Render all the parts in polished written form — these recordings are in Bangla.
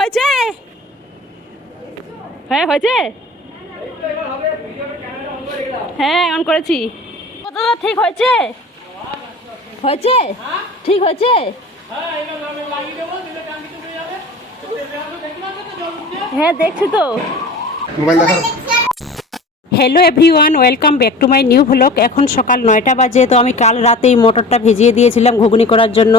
হয়েছে? হ্যাঁ হয়েছে, হ্যাঁ অন করেছি। দাদা ঠিক হয়েছে? হয়েছে, ঠিক হয়েছে। হ্যাঁ দেখছি তো। Hello everyone, welcome back to my new blog. এখন সকাল 9টা বাজে। তো আমি কাল রাতেই মটরটা ভিজিয়ে দিয়েছিলাম ঘুগনি করার জন্য।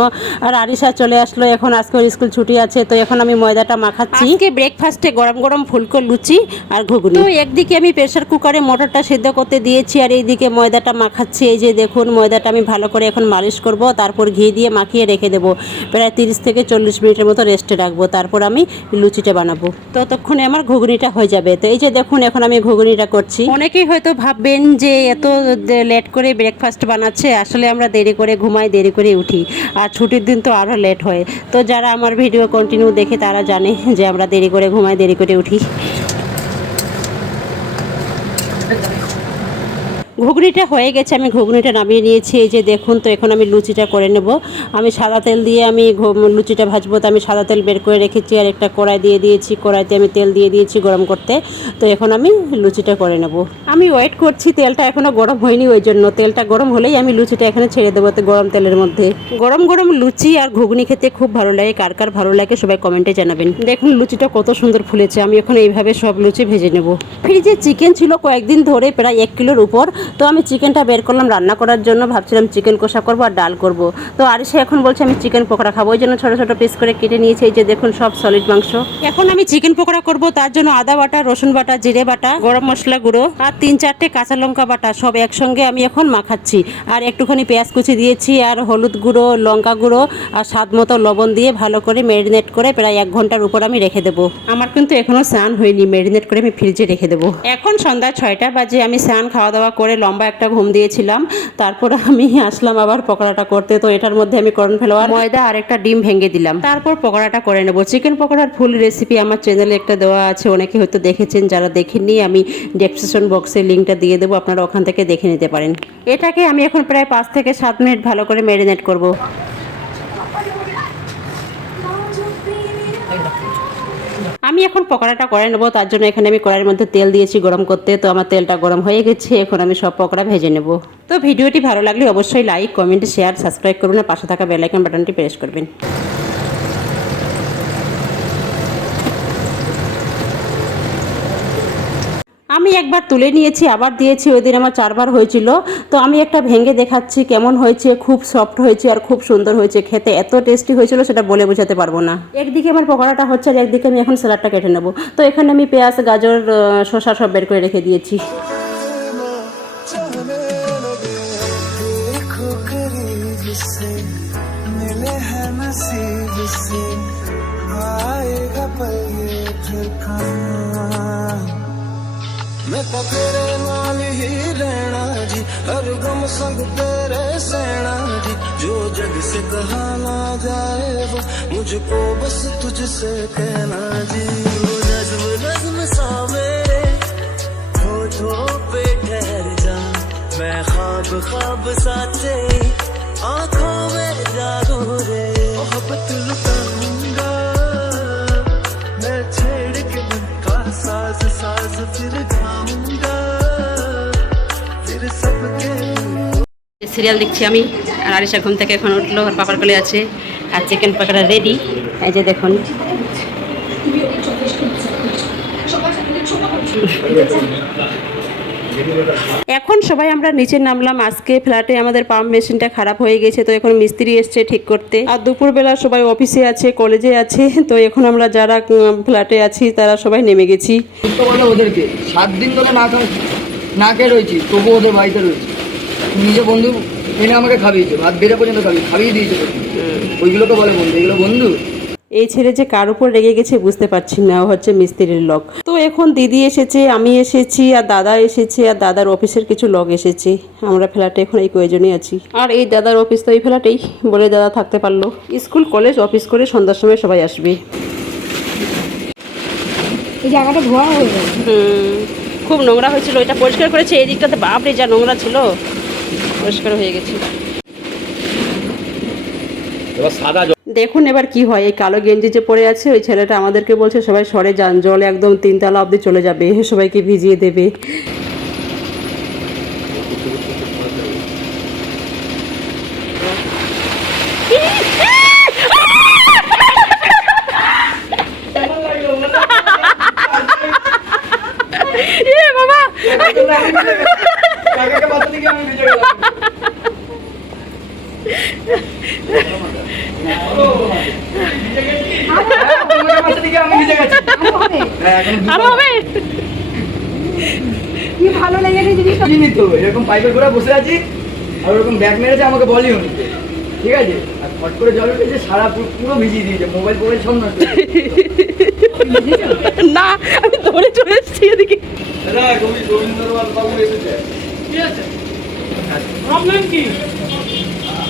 আর আরিশা চলে আসলো, এখন আজকে ওর স্কুল ছুটি আছে। তো এখন আমি ময়দাটা মাখাচ্ছি। আজকে ব্রেকফাস্টে গরম গরম ফুলকো লুচি আর ঘুগনি। তো একদিকে আমি প্রেসার কুকারে মটরটা সিদ্ধ করতে দিয়েছি, আর এইদিকে ময়দাটা মাখাচ্ছি। এই যে দেখুন, ময়দাটা আমি ভালো করে এখন মালিশ করব, তারপর ঘি দিয়ে মাখিয়ে রেখে দেবো। প্রায় 30 থেকে 40 মিনিটের মতো রেস্টে রাখবো, তারপর আমি লুচিটা বানাবো। ততক্ষণে আমার ঘুগনিটা হয়ে যাবে। তো এই যে দেখুন, এখন আমি ঘুগনিটা করছি। অনেকেই হয়তো ভাববেন যে এত লেট করে ব্রেকফাস্ট বানাচ্ছে, আসলে আমরা দেরি করে ঘুমাই, দেরি করে উঠি, আর ছুটির দিন তো আরও লেট হয়। তো যারা আমার ভিডিও কন্টিনিউ দেখে তারা জানে যে আমরা দেরি করে ঘুমাই, দেরি করে উঠি। ঘুগনিটা হয়ে গেছে, আমি ঘুগনিটা নামিয়ে নিয়েছি। এই যে দেখুন, তো এখন আমি লুচিটা করে নেব। আমি সাদা তেল দিয়ে আমি লুচিটা ভাজবো। তো আমি সাদা তেল বের করে রেখেছি, আর একটা কড়াই দিয়ে দিয়েছি, কড়াইতে আমি তেল দিয়ে দিয়েছি গরম করতে। তো এখন আমি লুচিটা করে নেব। আমি ওয়েট করছি, তেলটা এখনও গরম হয়নি, ওই জন্য তেলটা গরম হলেই আমি লুচিটা এখানে ছেড়ে দেবো তো গরম তেলের মধ্যে। গরম গরম লুচি আর ঘুগনি খেতে খুব ভালো লাগে। কার কার ভালো লাগে সবাই কমেন্টে জানাবেন। দেখুন লুচিটা কত সুন্দর ফুলেছে। আমি এখন এইভাবে সব লুচি ভেজে নেব। ফ্রিজে চিকেন ছিল কয়েকদিন ধরে, প্রায় 1 কিলোর উপর। তো আমি চিকেনটা বের করলাম রান্না করার জন্য, ভাবছিলাম চিকেন কষা করবো আর ডাল করব। তো আরিশা এখন বলছে আমি চিকেন পকোড়া খাবো, ওই জন্য ছোটো ছোটো পিস করে কেটে নিয়েছি। এই যে দেখুন, সব সলিড মাংস। এখন আমি চিকেন পকোড়া করব, তার জন্য আদা বাটা, রসুন বাটা, জিরে বাটা, গরম মশলা গুঁড়ো আর 3-4টে কাঁচা লঙ্কা বাটা সব একসঙ্গে আমি এখন মাখাচ্ছি। আর একটুখানি পেঁয়াজ কুচি দিয়েছি, আর হলুদ গুঁড়ো, লঙ্কা গুঁড়ো আর স্বাদ মতো লবণ দিয়ে ভালো করে ম্যারিনেট করে প্রায় 1 ঘন্টার উপর আমি রেখে দেবো। আমার কিন্তু এখনও স্নান হয়নি, ম্যারিনেট করে আমি ফ্রিজে রেখে দেবো। এখন সন্ধ্যা 6টা বাজে। আমি স্নান খাওয়া দাওয়া করে লম্বা একটা ঘুম দিয়েছিলাম, তারপর আমি আসলাম আবার পকোড়াটা করতে। তো এটার মধ্যে আমি কর্নফ্লাওয়ার, ময়দা আর একটা ডিম ভেঙে দিলাম, তারপর পকোড়াটা করে নেব। চিকেন পকোড়ার ফুল রেসিপি আমার চ্যানেলে একটা দেওয়া আছে, অনেকে হয়তো দেখেছেন, যারা দেখেননি আমি ডেসক্রিপশন বক্সে লিঙ্কটা দিয়ে দেবো, আপনারা ওখান থেকে দেখে নিতে পারেন। এটাকে আমি এখন প্রায় 5 থেকে 7 মিনিট ভালো করে ম্যারিনেট করব। আমি এখন পকোড়াটা করে নেবো, তার জন্য এখানে আমি কড়াইয়ের মধ্যে তেল দিয়েছি গরম করতে। তো আমার তেলটা গরম হয়ে গেছে, এখন আমি সব পকোড়া ভেজে নেব। তো ভিডিওটি ভালো লাগলে অবশ্যই লাইক, কমেন্ট, শেয়ার, সাবস্ক্রাইব করবেন, আর পাশে থাকা বেল আইকন বাটনটি প্রেস করবেন। আমি একবার তুলে নিয়েছি, আবার দিয়েছি। ওই দিন আমার 4বার হয়েছিল। তো আমি একটা ভেঙে দেখাচ্ছি কেমন হয়েছে। খুব সফট হয়েছে আর খুব সুন্দর হয়েছে, খেতে এত টেস্টি হয়েছিল সেটা বলে বোঝাতে পারবো না। একদিকে আমার পকোড়াটা হচ্ছে, আর একদিকে আমি এখন স্যালাডটা কেটে নেব। তো এখানে আমি পেঁয়াজ, গাজর, শসা সব বের করে রেখে দিয়েছি। मैं तो तेरे नाल ही रहना जी, हर गम संग तेरे सहना जी। जो जग से कहा ना जाए वो मुझको बस तुझसे कहना जी। वो नज्म नज्म सा मेरे होठों पे ठहर जा, मैं ख्वाब ख्वाब सा तेरी आँखों में जादू रे। मोहब्बत लुटाऊंगा मैं छेड़ के मन का साज साज, फिर गाऊंगा फिर सबके। সিরিয়াল দেখছি আমি, আর আরিশা ঘুম থেকে এখন উঠলো, আর পাপার কোলে আছে, আর চিকেন পকোড়া রেডি। এই যে দেখুন, এখন সবাই আমরা নিচে নামলাম। আজকে ফ্ল্যাটে আমাদের পাম্প মেশিনটা খারাপ হয়ে গেছে, তো এখন মিস্ত্রি এসছে ঠিক করতে। আর দুপুরবেলা সবাই অফিসে আছে, কলেজে আছে। তো এখন আমরা যারা ফ্ল্যাটে আছি তারা সবাই নেমে গেছি। ওদেরকে 7 দিন ধরে না খেয়ে রয়েছি, তবু ওদের বাড়িতে রয়েছি। নিজে বন্ধু এনে আমাকে খাবিয়েছে, ভাত বেড়ে পর্যন্ত খাবিয়ে দিয়েছে। ওইগুলোকে বলে বন্ধু, এগুলো বন্ধু? এই ছেলে যে কার উপর রেগে গেছে বুঝতে পারছি না, ও হচ্ছে মিস্ত্রির লোক। তো এখন দিদি এসেছে, আমি এসেছি, আর দাদা এসেছে, আর দাদার অফিসের কিছু লোক এসেছে। আমরা ফ্ল্যাটে এখন এই কয়েকজনই আছি। আর এই দাদার অফিস তো এই ফ্ল্যাটেই, বলে দাদা থাকতে পারলো। স্কুল কলেজ অফিস করে সন্ধ্যার সময় সবাই আসবে। এই জায়গাটা ধোয়া হয়ে গেছে। খুব নোংরা হয়েছিল, এটা পরিষ্কার করেছে। এই দিকটাতে বাপরে যা নোংরা ছিল, পরিষ্কার হয়ে গেছে। দেখুন এবার কি হয়, এই কালো গেঞ্জি যে পরে আছে ওই ছেলেটা আমাদেরকে বলছে সবাই সরে যান, জল একদম 3 তলা অবধি চলে যাবে, সবাইকে ভিজিয়ে দেবে। বাবা কাকাকে বাঁচাতে গিয়ে আমি ভিজে গেলাম। তোমাকে বাঁচাতে গিয়ে আমি ভিজে গেছি। হ্যাঁ, এখন আরো হবে। কি ভালো লেগেছে জিনিসটা। বুঝিনি তো, এরকম পাইপের ঘোড়া বসে আছি আর ওরকম ব্যাগ মেরেছে, আমাকে বলিও নি, ঠিক আছে? আর ফট করে জল উঠেছে, সারা পুরো ভিজিয়ে দিয়েছে, মোবাইল সব নষ্ট হয়ে গেছে। না আমি ধরে চলে এসেছি এদিকে।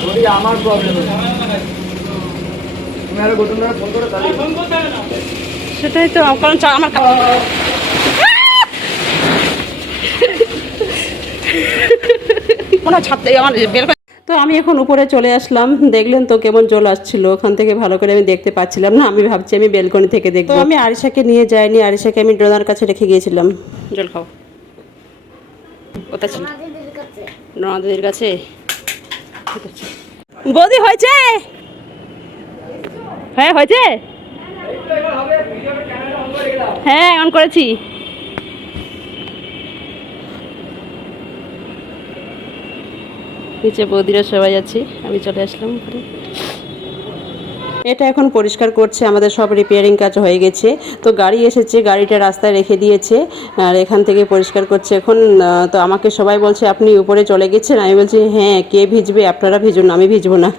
ওই আমার প্রবলেম, তুমি আরো গোটনদারে ফোন করো তাহলে। সেটাই তো, কারণ আমার মনে হয় ছাড়তে আমার বের করে। তো আমি এখন উপরে চলে আসলাম, দেখলেন তো কেমন জল আসছিল, ওখান থেকে ভালো করে আমি দেখতে পাচ্ছিলাম না, আমি ভাবছি আমি বেলকনি থেকে দেখবো। তো আমি আরিশাকে নিয়ে যাইনি, আরিশাকে আমি ড্রোনার কাছে রেখে গিয়েছিলাম। জল খাও, কোথায় ছিল? ড্রোনা দিদির কাছে। ঠিক আছে বৌদি, হয়েছে? হ্যাঁ হয়েছে, হ্যাঁ অন করেছি। নিচে বৌদিরা সবাই আছি, আমি চলে আসলাম উপরে। এটা এখন পরিষ্কার করছে, আমাদের সব রিপেয়ারিং কাজ হয়ে গেছে। তো গাড়ি এসেছে, গাড়িটা রাস্তায় রেখে দিয়েছে আর এখান থেকে পরিষ্কার করছে এখন। তো আমাকে সবাই বলছে আপনি উপরে চলে গেছেন, আমি বলছি হ্যাঁ, কে ভিজবে? আপনারা ভিজুন, আমি ভিজবো না।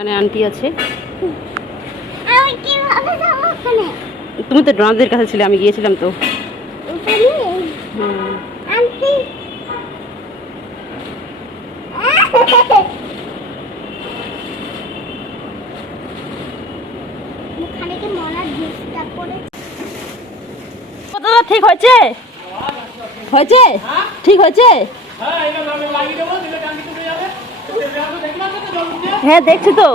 এখানে আন্টি আছে। আমি কিভাবে যাবো ওখানে? তুমি তো ড্রোনাদের কাছে ছিলে, আমি গিয়েছিলাম তো। ওখানে আন্টি ওখানে কি মনে ডিস্টার্ব করে? কতটা ঠিক হয়েছে? হয়েছে? ঠিক হয়েছে? হ্যাঁ দেখছি তো।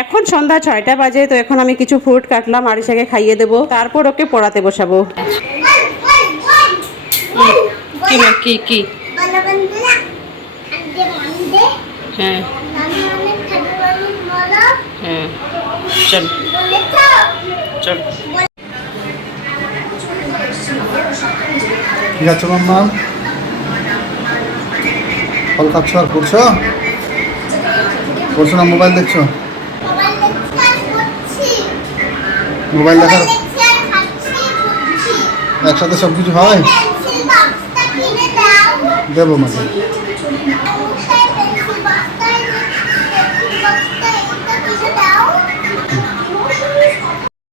এখন সন্ধ্যা 6টা বাজে, তো এখন আমি কিছু ফ্রুট কাটলাম, আরিশাকে খাইয়ে দেবো, তারপর ওকে পড়াতে বসাবো। কি কি? বলো বন্ধুরা, আজকে বন্ধে হ্যাঁ নানি অনেক খাবার বলো হ্যাঁ, চল বলেছ। চল। ঠিক আছে মাম্মা, ফল খাচ্ছ আর পড়ছো? পড়ছো না মোবাইল দেখছো? মোবাইল দেখছি আর পড়ছি। মোবাইল দেখার দেখছি আর খাচ্ছি পড়ছি। একসাথে সব কিছু হয়? পেন্সিল বক্সটা কিনে দাও। দেবো মানে